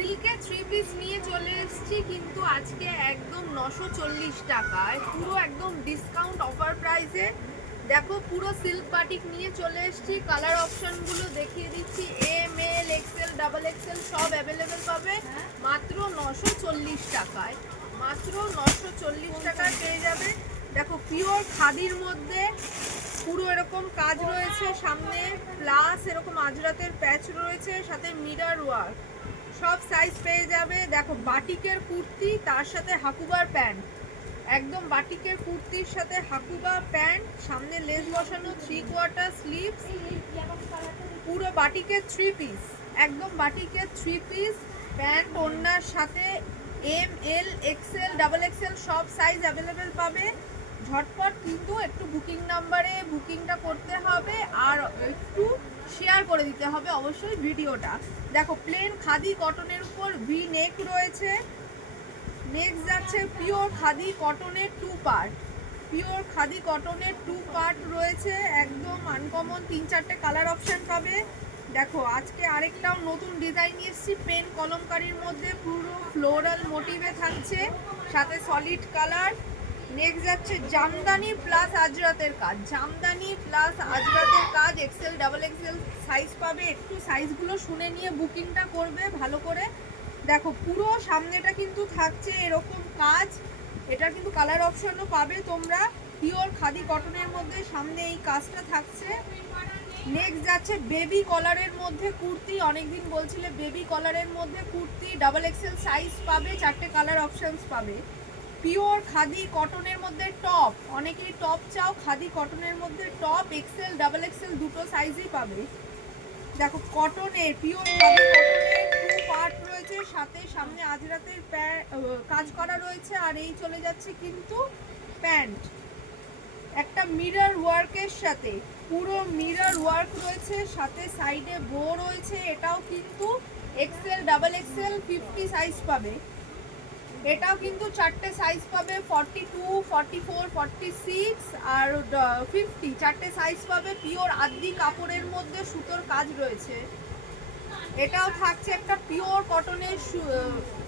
সিল্কের 3 পিস নিয়ে চলে এসেছি, কিন্তু আজকে একদম 940 টাকায়, পুরো একদম ডিসকাউন্ট অফার প্রাইসে। দেখো পুরো সিল্ক বাটিক নিয়ে চলে এসেছি। কালার অপশনগুলো দেখিয়ে দিচ্ছি। M L XL double XL সব অ্যাভেলেবেল পাবে মাত্র 940 টাকায়। মাত্র 940 টাকায় পেয়ে যাবে। দেখো পিওর খাদির মধ্যে পুরো এরকম কাজ রয়েছে সামনে, প্লাস এরকম আজরাতের প্যাচ রয়েছে, সাথে মিরর ওয়ার্ক, সব সাইজ পেয়ে যাবে। দেখো বাটিকের কুর্তি, তার সাথে হাকুবার প্যান্ট, একদম বাটিকের কুর্তির সাথে হাকুবা প্যান্ট, সামনে লেস বসানো 3/4 স্লিভস, পুরো বাটিকের 3 পিস, একদম বাটিকের 3 পিস প্যান্ট ওড়নার সাথে। M L XL double XL সব সাইজ অ্যাভেলেবেল পাবে। ঝটপট কিন্তু একটু বুকিং নাম্বারে বুকিংটা করতে হবে, আর একটু শেয়ার করে দিতে হবে অবশ্যই ভিডিওটা। দেখো প্লেন খাদি কটনের উপর ভি নেক রয়েছে। নেক্সট যাচ্ছে পিওর খাদি কটনের 2 পার্ট, পিওর খাদি কটনের 2 পার্ট রয়েছে, একদম আনকমন 3-4টে কালার অপশান পাবে। দেখো আজকে আরেকটাও নতুন ডিজাইন নিয়ে এসেছি, পেন কলমকারির মধ্যে পুরো ফ্লোরাল মোটিভে থাকছে, সাথে সলিড কালার। নেক্সট যাচ্ছে জামদানি প্লাস আজরাতের কাজ, জামদানি প্লাস আজরাতের কাজ, এক্সেল ডাবল এক্সেল সাইজ পাবে। একটু সাইজগুলো শুনে নিয়ে বুকিংটা করবে ভালো করে। দেখো পুরো সামনেটা কিন্তু থাকছে এরকম কাজ, এটা কিন্তু কালার অপশনও পাবে তোমরা। পিওর খাদি কটনের মধ্যে সামনে এই কাজটা থাকছে। নেক্সট যাচ্ছে বেবি কলারের মধ্যে কুর্তি, অনেকদিন বলছিলে বেবি কলারের মধ্যে কুর্তি, ডাবল এক্সেল সাইজ পাবে, 4টে কালার অপশনস পাবে। পিওর খাদি কটনের মধ্যে টপ, অনেকেই টপ চাও, খাদি কটনের মধ্যে টপ এক্সেল ডাবল এক্সেল দুটো সাইজই পাবে। দেখো কটনের, পিওর খাদি কটনের 2 পার্ট রয়েছে, সাথে সামনে আজরাতের কাজ করা রয়েছে, আর এই চলে যাচ্ছে কিন্তু প্যান্ট একটা মিরর ওয়ার্কের সাথে, পুরো মিরর ওয়ার্ক রয়েছে, সাথে সাইডে বো রয়েছে। এটাও কিন্তু এক্সেল ডাবল এক্সেল 50 সাইজ পাবে। এটাও কিন্তু 4টে সাইজ পাবে, 42, 44, 46 আর 50, 4টে সাইজ পাবে। পিওর আদি কাপড়ের মধ্যে সুতোর কাজ রয়েছে। এটাও থাকছে একটা পিওর কটনের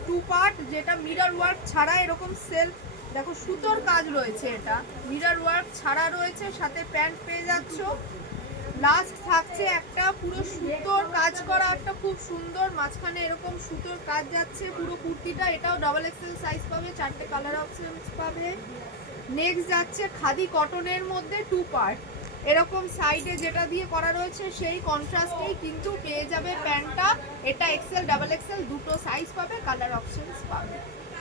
2 পার্ট, যেটা মিরর ওয়ার্ক ছাড়া এরকম সেলফ, দেখো সুতোর কাজ রয়েছে, এটা মিরর ওয়ার্ক ছাড়া রয়েছে, সাথে প্যান্ট পেয়ে যাচ্ছ। লাস্ট থাকছে একটা পুরো সুতোর কাজ করা, একটা খুব সুন্দর মাঝখানে এরকম সুতোর কাজ যাচ্ছে পুরো কুর্তিটা। এটাও ডাবল এক্সেল সাইজ পাবে, 4টে কালার অপশনস পাবে। নেক্সট যাচ্ছে খাদি কটনের মধ্যে 2 পার্ট, এরকম সাইডে যেটা দিয়ে করা রয়েছে সেই কন্ট্রাস্টেই কিন্তু পেয়ে যাবে প্যান্টটা। এটা এক্সেল ডাবল এক্সেল দুটো সাইজ পাবে, কালার অপশনস পাবে।